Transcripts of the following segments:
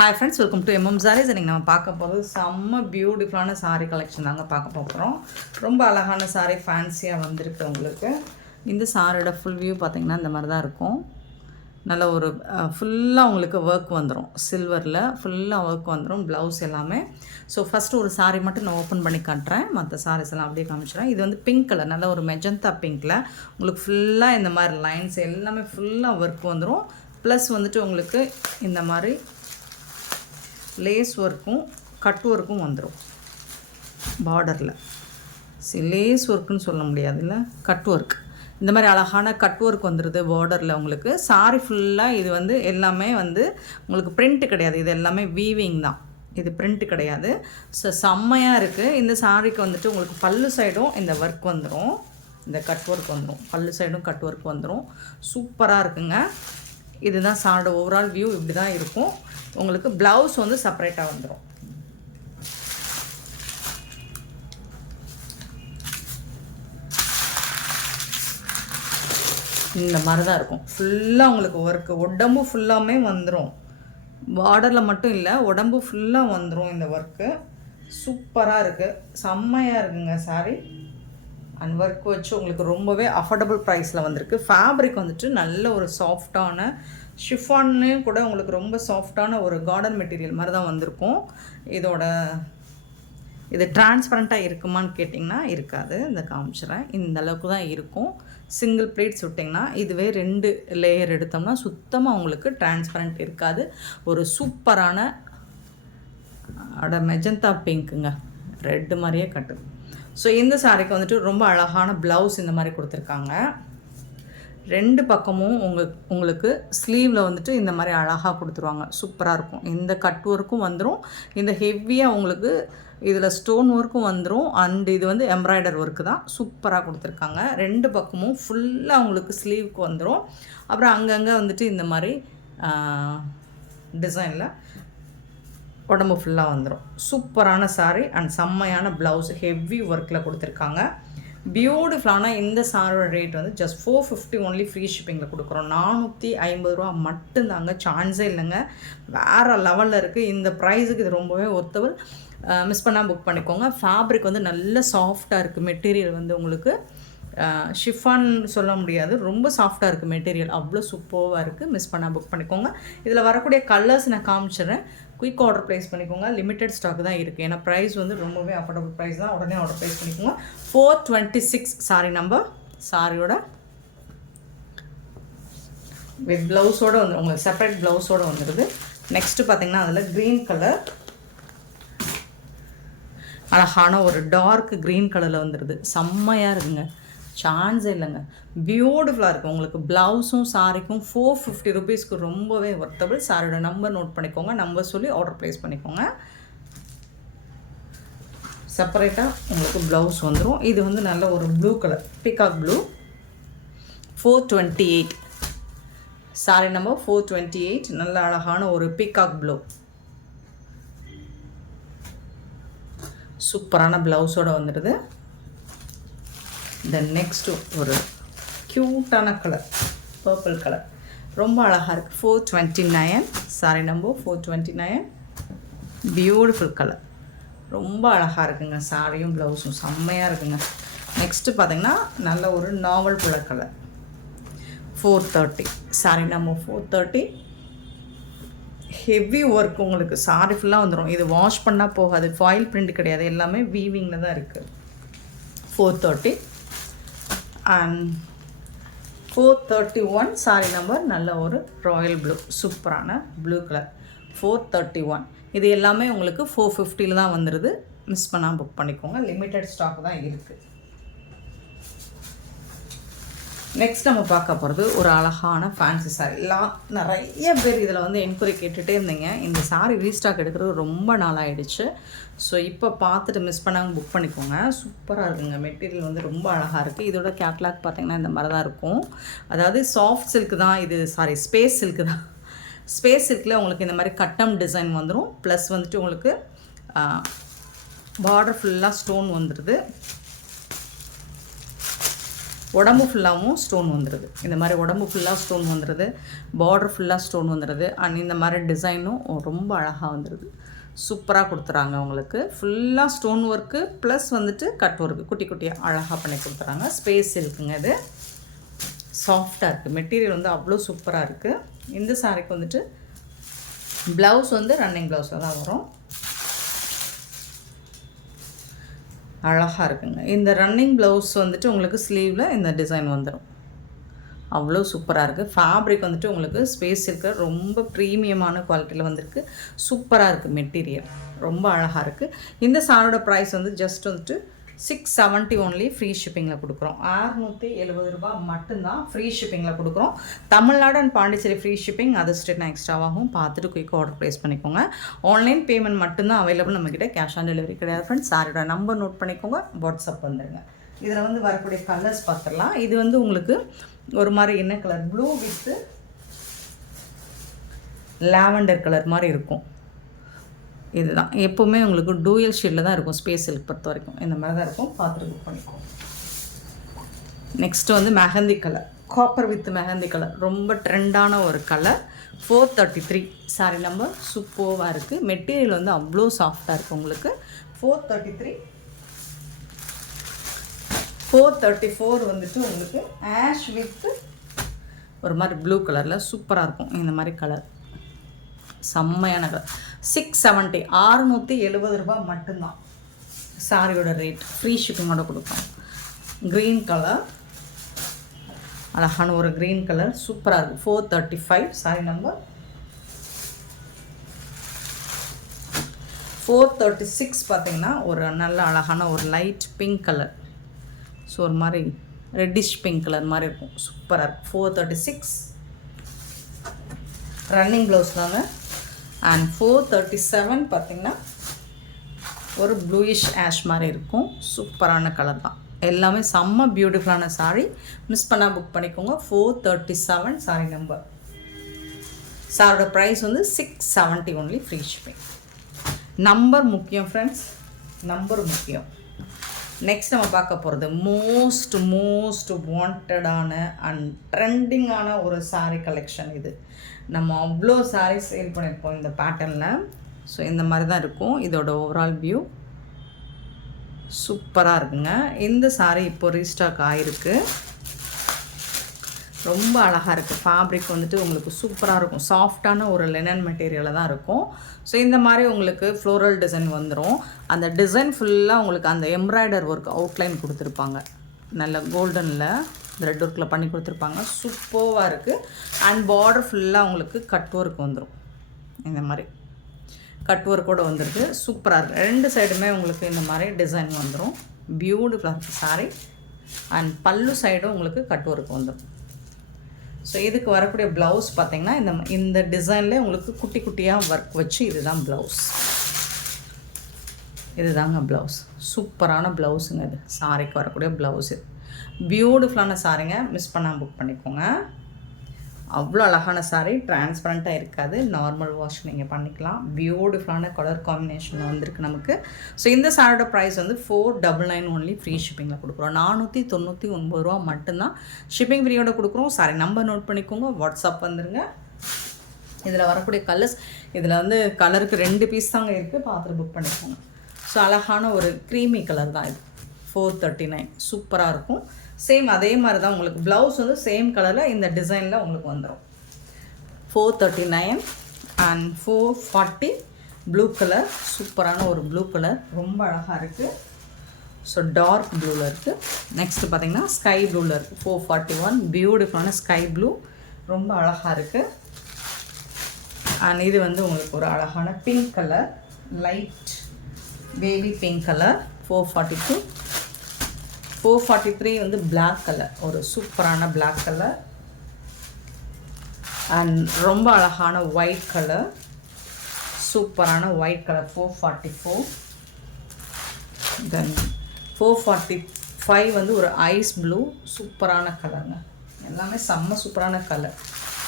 Hi friends, welcome to saris. இன்றைக்கி நம்ம பார்க்க போகிறது செம்ம பியூட்டிஃபுல்லான சாரீ கலெக்ஷன் தாங்க பார்க்க போகிறோம். ரொம்ப அழகான சாரீ, ஃபேன்சியாக வந்திருக்கு உங்களுக்கு. இந்த சாரியோட ஃபுல் வியூ பார்த்திங்கன்னா இந்த மாதிரி தான் இருக்கும். நல்ல ஒரு ஃபுல்லாக உங்களுக்கு ஒர்க் வந்துடும், சில்வரில் ஃபுல்லாக ஒர்க் வந்துடும், ப்ளவுஸ் எல்லாமே. ஸோ ஃபஸ்ட்டு ஒரு சாரீ மட்டும் நான் ஓப்பன் பண்ணி காட்டுறேன், மற்ற சாரீஸ் எல்லாம் அப்படியே காமிச்சிடுறேன். இது வந்து பிங்க் கலர், நல்ல ஒரு மெஜந்தா பிங்க்கில் உங்களுக்கு ஃபுல்லாக இந்த மாதிரி லைன்ஸ் எல்லாமே ஃபுல்லாக ஒர்க் வந்துடும். ப்ளஸ் வந்துட்டு உங்களுக்கு இந்த மாதிரி லேஸ் ஒர்க்கும் கட் ஒர்க்கும் வந்துடும் பார்டரில். லேஸ் ஒர்க்குன்னு சொல்ல முடியாது, இல்லை கட் ஒர்க். இந்த மாதிரி அழகான கட் ஒர்க் வந்துடுது பார்டரில் உங்களுக்கு. சாரி ஃபுல்லாக இது வந்து எல்லாமே வந்து உங்களுக்கு பிரிண்ட் கிடையாது, இது எல்லாமே வீவிங் தான், இது பிரிண்ட் கிடையாது. ஸோ செம்மையாக இருக்குது. இந்த சாரிக்கு வந்துட்டு உங்களுக்கு பல்லு சைடும் இந்த ஒர்க் வந்துடும், இந்த கட் ஒர்க் வந்துடும், பல்லு சைடும் கட் ஒர்க் வந்துடும். சூப்பராக இருக்குங்க. இதுதான் சாரோட ஓவரால் வியூ, இப்படி தான் இருக்கும். உங்களுக்கு ப்ளவுஸ் வந்து செப்பரேட்டாக வந்துடும். இந்த மாதிரி தான் இருக்கும். ஃபுல்லாக உங்களுக்கு ஒர்க்கு, உடம்பு ஃபுல்லாமே வந்துடும், பார்டரில் மட்டும் இல்லை, உடம்பு ஃபுல்லாக வந்துடும் இந்த ஒர்க்கு. சூப்பராக இருக்குது, செம்மையாக இருக்குங்க சாரி. அண்ட் ஒர்க் வச்சு உங்களுக்கு ரொம்பவே அஃபோர்டபுள் ப்ரைஸில் வந்திருக்கு. ஃபேப்ரிக் வந்துட்டு நல்ல ஒரு சாஃப்டான ஷிஃபான்னு கூட உங்களுக்கு ரொம்ப சாஃப்டான ஒரு கார்டன் மெட்டீரியல் மாதிரி தான் வந்திருக்கும். இது டிரான்ஸ்பரண்ட்டாக இருக்குமான்னு கேட்டிங்கன்னா இருக்காது. இந்த காமிச்சிடறேன், இந்த அளவுக்கு தான் இருக்கும். சிங்கிள் ப்ளேட்ஸ் விட்டிங்கன்னா, இதுவே 2 லேயர் எடுத்தோம்னா சுத்தமாக உங்களுக்கு டிரான்ஸ்பரண்ட் இருக்காது. ஒரு சூப்பரான மெஜந்தா பிங்க்குங்க, ரெட்டு மாதிரியே கட்டுது. ஸோ இந்த சாரிக்கு வந்துட்டு ரொம்ப அழகான ப்ளவுஸ் இந்த மாதிரி கொடுத்துருக்காங்க. 2 பக்கமும் உங்களுக்கு ஸ்லீவில் வந்துட்டு இந்த மாதிரி அழகாக கொடுத்துருவாங்க. சூப்பராக இருக்கும். இந்த கட் ஒர்க்கும் வந்துடும், இந்த ஹெவியாக உங்களுக்கு இதில் ஸ்டோன் ஒர்க்கும் வந்துடும். அண்ட் இது வந்து எம்ப்ராய்டர் ஒர்க்கு தான், சூப்பராக கொடுத்துருக்காங்க. 2 பக்கமும் ஃபுல்லாக உங்களுக்கு ஸ்லீவுக்கு வந்துடும். அப்புறம் அங்கங்கே வந்துட்டு இந்த மாதிரி டிசைனில் உடம்பு ஃபுல்லாக வந்துடும். சூப்பரான சாரீ அண்ட் செம்மையான ப்ளவுஸ் ஹெவி ஒர்க்கில் கொடுத்துருக்காங்க. பியூட்டிஃபுல்லான இந்த சாரோட ரேட் வந்து ஜஸ்ட் 450 ஒன்லி, ஃப்ரீ ஷிப்பிங்கில் கொடுக்குறோம். 450 ரூபா மட்டும்தாங்க, சான்ஸே இல்லைங்க. வேறு லெவலில் இருக்குது. இந்த ப்ரைஸுக்கு இது ரொம்பவே ஒர்த்தபிள். மிஸ் பண்ணால் புக் பண்ணிக்கோங்க. ஃபேப்ரிக் வந்து நல்ல சாஃப்டாக இருக்குது. மெட்டீரியல் வந்து உங்களுக்கு ஷிஃபான் சொல்ல முடியாது, ரொம்ப சாஃப்டாக இருக்குது மெட்டீரியல், அவ்வளோ சூப்பராக இருக்குது. மிஸ் பண்ணால் புக் பண்ணிக்கோங்க. இதில் வரக்கூடிய கலர்ஸ் நான் காமிச்சிடுறேன். குயிக் ஆர்டர் ப்ளேஸ் பண்ணிக்கோங்க. லிமிட்டட் ஸ்டாக் தான் இருக்குது. ஏன்னா ப்ரைஸ் வந்து ரொம்பவே அஃபோர்டபுள் ப்ரைஸ் தான். உடனே ஆர்டர் ப்ளேஸ் பண்ணிக்கோங்க. 426 சாரி நம்பர். சாரியோட வித் ப்ளவுஸோடு வந்து உங்களுக்கு செப்பரேட் ப்ளவுஸோடு வந்துடுது. நெக்ஸ்ட்டு பார்த்திங்கன்னா அதில் க்ரீன் கலர், அழகான ஒரு டார்க் க்ரீன் கலரில் வந்துடுது. செம்மையாக இருக்குங்க, சான்ஸே இல்லைங்க. பியூட்டிஃபுல்லாக இருக்குது. உங்களுக்கு ப்ளவுஸும் சாரிக்கும் 450 ருபீஸ்க்கு ரொம்பவே ஒர்த்தபிள். சாரியோட நம்பர் நோட் பண்ணிக்கோங்க, நம்பர் சொல்லி ஆர்டர் ப்ளேஸ் பண்ணிக்கோங்க. செப்பரேட்டாக உங்களுக்கு ப்ளவுஸ் வந்துடும். இது வந்து நல்ல ஒரு blue colour, peacock blue. 428 sorry number 428. நல்ல அழகான ஒரு பீகாக் ப்ளூ, சூப்பரான ப்ளவுஸோடு வந்துடுது. தென் நெக்ஸ்ட்டு ஒரு க்யூட்டான கலர், பர்பிள் கலர், ரொம்ப அழகாக இருக்குது. 429 சாரி நம்பர் 429. பியூட்டிஃபுல் கலர், ரொம்ப அழகாக இருக்குங்க. சாரியும் ப்ளவுஸும் செம்மையாக இருக்குங்க. நெக்ஸ்ட்டு பார்த்திங்கன்னா நல்ல ஒரு நாவல் புல colour, 430 sorry number 430. Heavy work உங்களுக்கு சாரி ஃபுல்லாக வந்துடும். இது வாஷ் பண்ணால் போகாது, ஃபாயில் பிரிண்ட் கிடையாது, எல்லாமே வீவிங்கில் தான் இருக்குது. 430 அண்ட் 431 சாரி நம்பர் நல்ல ஒரு ராயல் ப்ளூ, சூப்பரான ப்ளூ கலர். 431 இது எல்லாமே உங்களுக்கு 450 தான் வந்துடுது. மிஸ் பண்ணால் புக் பண்ணிக்கோங்க, லிமிட்டட் ஸ்டாக் தான் இருக்குது. நெக்ஸ்ட் நம்ம பார்க்க போகிறது ஒரு அழகான ஃபேன்சி சாரீ. நிறைய பேர் இதில் வந்து என்கொயரி கேட்டுகிட்டே இருந்தீங்க. இந்த சாரீ ரீஸ்டாக் எடுக்கிறது ரொம்ப நாள் ஆகிடுச்சு. ஸோ இப்போ பார்த்துட்டு மிஸ் பண்ணாமல் புக் பண்ணிக்கோங்க. சூப்பராக இருக்குங்க. மெட்டீரியல் வந்து ரொம்ப அழகாக இருக்குது. இதோட கேட்லாக் பார்த்திங்கன்னா இந்த மாதிரி தான் இருக்கும். அதாவது சாஃப்ட் சில்க் தான் இது, ஸ்பேஸ் சில்க் தான். ஸ்பேஸ் சில்கில் உங்களுக்கு இந்த மாதிரி கட்டம் டிசைன் வந்துடும். ப்ளஸ் வந்துட்டு உங்களுக்கு பார்டர் ஃபுல்லாக ஸ்டோன் வந்துடுது. உடம்பு ஃபுல்லாகவும் ஸ்டோன் வந்துடுது. இந்த மாதிரி உடம்பு ஃபுல்லாக ஸ்டோன் வந்துடுது, பார்டர் ஃபுல்லாக ஸ்டோன் வந்துடுது. அண்ட் இந்த மாதிரி டிசைனும் ரொம்ப அழகாக வந்துடுது. சூப்பராக கொடுத்துறாங்க உங்களுக்கு. ஃபுல்லாக ஸ்டோன் ஒர்க்கு ப்ளஸ் வந்துட்டு கட் ஒர்க்கு குட்டி குட்டியாக அழகாக பண்ணி கொடுத்துறாங்க. ஸ்பேஸ் இருக்குங்க. இது சாஃப்டாக இருக்குது. மெட்டீரியல் வந்து அவ்வளோ சூப்பராக இருக்குது. இந்த சாரிக்கு வந்துட்டு ப்ளவுஸ் வந்து ரன்னிங் ப்ளவுஸில் தான் வரும். அழகாக இருக்குங்க. இந்த ரன்னிங் ப்ளவுஸ் வந்துட்டு உங்களுக்கு ஸ்லீவில் இந்த டிசைன் வந்துடும். அவ்வளோ சூப்பராக இருக்குது. ஃபேப்ரிக் வந்துட்டு உங்களுக்கு ஸ்பேஸ் இருக்க ரொம்ப ப்ரீமியமான குவாலிட்டியில் வந்திருக்கு. சூப்பராக இருக்குது. மெட்டீரியல் ரொம்ப அழகாக இருக்குது. இந்த சாரோட ப்ரைஸ் வந்து ஜஸ்ட் வந்துட்டு 670 ஒன்லி ஃப்ரீ ஷிப்பிங்கில் கொடுக்குறோம். 670 ரூபா மட்டும்தான் ஃப்ரீ ஷிப்பிங்கில் கொடுக்குறோம். Tamil Nadu and Pondicherry free shipping, அது ஸ்டேட்னா எக்ஸ்ட்ராவாகும். பார்த்துட்டு குயிக்காக ஆர்டர் ப்ளேஸ் பண்ணிக்கோங்க. ஆன்லைன் பேமெண்ட் மட்டும்தான் அவைலபிள் நம்மக்கிட்ட. கேஷ் ஆன் டெலிவரி கிடையாது ஃப்ரெண்ட்ஸ். சாரியோட நம்பர் நோட் பண்ணிக்கோங்க, வாட்ஸ்அப் வந்துடுங்க. இதில் வந்து வரக்கூடிய கலர்ஸ் பார்த்துடலாம். இது வந்து உங்களுக்கு ஒரு மாதிரி என்ன colour, blue with lavender colour மாதிரி இருக்கும். இதுதான் எப்போவுமே உங்களுக்கு டூயல் ஷேடில் தான் இருக்கும். ஸ்பேஸ் சில்க் பொறுத்த வரைக்கும் இந்த மாதிரி தான் இருக்கும். பார்த்துட்டு புக் பண்ணிக்கோங்க. நெக்ஸ்ட்டு வந்து mehndi colour, copper with mehndi colour, ரொம்ப ட்ரெண்டான ஒரு கலர். 433 sorry number. சூப்பராக இருக்குது. மெட்டீரியல் வந்து அவ்வளோ சாஃப்டாக இருக்குது உங்களுக்கு. 433. 434 வந்துட்டு உங்களுக்கு ஆஷ் வித் ஒரு மாதிரி ப்ளூ கலரில் சூப்பராக இருக்கும். இந்த மாதிரி கலர் செம்மையான கலர். 670 670 ரூபா மட்டும்தான் சாரியோட ரேட். ஃப்ரீ ஷிப்பிங்கோட கொடுப்போம். க்ரீன் கலர், அழகான ஒரு க்ரீன் கலர் சூப்பராக இருக்குது. 435 சாரி நம்பர். 436 பார்த்திங்கன்னா ஒரு நல்ல அழகான ஒரு லைட் பிங்க் கலர். ஸோ ஒரு மாதிரி ரெட்டிஷ் பிங்க் கலர் மாதிரி இருக்கும். சூப்பராக இருக்கும். 436 ரன்னிங் ப்ளவுஸ் தாங்க. அண்ட் 437 பார்த்திங்கன்னா ஒரு ப்ளூயிஷ் ஆஷ் மாதிரி இருக்கும். சூப்பரான கலர் தான். எல்லாமே செம்ம பியூட்டிஃபுல்லான சாரீ. மிஸ் பண்ணால் புக் பண்ணிக்கோங்க. 437 சாரி நம்பர். சாரோட ப்ரைஸ் வந்து 670 ஒன்லி ஃப்ரீ ஷிப்பிங். நம்பர் முக்கியம் ஃப்ரெண்ட்ஸ், நம்பர் முக்கியம். நெக்ஸ்ட் நம்ம பார்க்க போகிறது மோஸ்ட் வாண்டடான அண்ட் ட்ரெண்டிங்கான ஒரு சாரீ கலெக்ஷன். இது நம்ம அவ்வளோ சாரீ சேல் பண்ணியிருப்போம் இந்த பேட்டர்னில். ஸோ இந்த மாதிரி தான் இருக்கும் இதோட ஓவரால் வியூ. சூப்பராக இருக்குங்க. இந்த சாரீ இப்போ ரீஸ்டாக் ஆகிருக்கு. ரொம்ப அழகாக இருக்குது. ஃபேப்ரிக் வந்துட்டு உங்களுக்கு சூப்பராக இருக்கும். சாஃப்டான ஒரு லினன் மெட்டீரியலில் தான் இருக்கும். ஸோ இந்த மாதிரி உங்களுக்கு ஃப்ளோரல் டிசைன் வந்துடும். அந்த டிசைன் ஃபுல்லாக உங்களுக்கு அந்த எம்ப்ராய்டர் ஒர்க் அவுட்லைன் கொடுத்துருப்பாங்க. நல்ல கோல்டனில் த்ரெட் ஒர்க்கில் பண்ணி கொடுத்துருப்பாங்க. சூப்பராக இருக்குது. அண்ட் பார்டர் ஃபுல்லாக உங்களுக்கு கட் ஒர்க் வந்துடும். இந்த மாதிரி கட் ஒர்க்கோடு வந்துருக்கு. சூப்பராக இருக்குது. ரெண்டு சைடுமே உங்களுக்கு இந்த மாதிரி டிசைன் வந்துடும். பியூட்டிஃபுல்லாக இருக்குது சாரீ. அண்ட் பல்லு சைடும் உங்களுக்கு கட் ஒர்க் வந்துடும். ஸோ இதுக்கு வரக்கூடிய ப்ளவுஸ் பார்த்திங்கன்னா இந்த டிசைனில் உங்களுக்கு குட்டி குட்டியாக ஒர்க் வச்சு இதுதான் ப்ளவுஸ். இதுதாங்க ப்ளவுஸ். சூப்பரான ப்ளவுஸுங்க. இது சாரிக்கு வரக்கூடிய ப்ளவுஸ். இது பியூட்டிஃபுல்லான சாரீங்க. மிஸ் பண்ணாமல் புக் பண்ணிக்கோங்க. அவ்வளோ அழகான சாரீ. டிரான்ஸ்பரண்ட்டாக இருக்காது. நார்மல் வாஷ் நீங்கள் பண்ணிக்கலாம். பியூட்டிஃபுல்லான கலர் காம்பினேஷன் வந்திருக்கு நமக்கு. ஸோ இந்த சாரியோட ப்ரைஸ் வந்து 499 ஒன்லி ஃப்ரீ ஷிப்பிங்கில் கொடுக்குறோம். 499 ரூபா மட்டும்தான் ஷிப்பிங் ஃப்ரீயோட கொடுக்குறோம். சாரி நம்பர் நோட் பண்ணிக்கோங்க, வாட்ஸ்அப் வந்துடுங்க. இதில் வரக்கூடிய கலர்ஸ், இதில் வந்து கலருக்கு 2 பீஸ் தாங்க இருக்குது. பார்த்துட்டு புக் பண்ணிக்கோங்க. ஸோ அழகான ஒரு க்ரீமி கலர் தான் இது. 439 சூப்பராக இருக்கும். சேம் அதே மாதிரி தான் உங்களுக்கு ப்ளவுஸ் வந்து சேம் கலரில் இந்த டிசைனில் உங்களுக்கு வந்துடும். 439 அண்ட் 440 ப்ளூ கலர். சூப்பரான ஒரு ப்ளூ கலர். ரொம்ப அழகாக இருக்குது. ஸோ டார்க் ப்ளூவில் இருக்குது. நெக்ஸ்ட்டு பார்த்திங்கன்னா ஸ்கை ப்ளூவில் இருக்குது. 441 பியூட்டிஃபுல்லான ஸ்கை ப்ளூ. ரொம்ப அழகாக இருக்குது. அண்ட் இது வந்து உங்களுக்கு ஒரு அழகான pink colour, light baby pink colour. 442. 443 வந்து பிளாக் கலர், ஒரு சூப்பரான பிளாக் கலர். அண்ட் ரொம்ப அழகான ஒயிட் கலர், சூப்பரான ஒயிட் கலர். 444. தென் 445 வந்து ஒரு ஐஸ் ப்ளூ, சூப்பரான கலருங்க. எல்லாமே செம்ம சூப்பரான கலர்.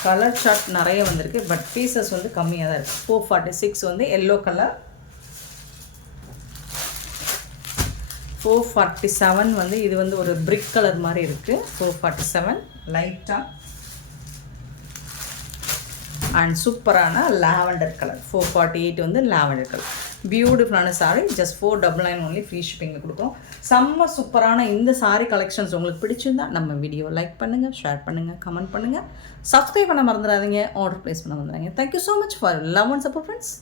கலர் சார்ட் நிறைய வந்திருக்கு, பட் பீசஸ் வந்து கம்மியாக தான் இருக்குது. 446 வந்து எல்லோ கலர். 447 வந்து இது வந்து ஒரு பிரிக் கலர் மாதிரி இருக்குது. 447 லைட்டாக அண்ட் சூப்பரான லாவெண்டர் கலர். 448 வந்து லாவெண்டர் கலர். பியூட்டிஃபுல்லான சாரீ. ஜஸ்ட் 499 ஒன்லி ஃப்ரீ ஷிப்பிங்கில் கொடுக்குறோம். செம்ம சூப்பரான இந்த சாரீ கலெக்ஷன்ஸ் உங்களுக்கு பிடிச்சிருந்தா நம்ம வீடியோ லைக் பண்ணுங்கள், ஷேர் பண்ணுங்கள், கமெண்ட் பண்ணுங்கள், சப்ஸ்கிரைப் பண்ண மறந்துடாதீங்க, ஆர்டர் ப்ளேஸ் பண்ண மறந்துடாதீங்க. Thank you so much for love and support friends.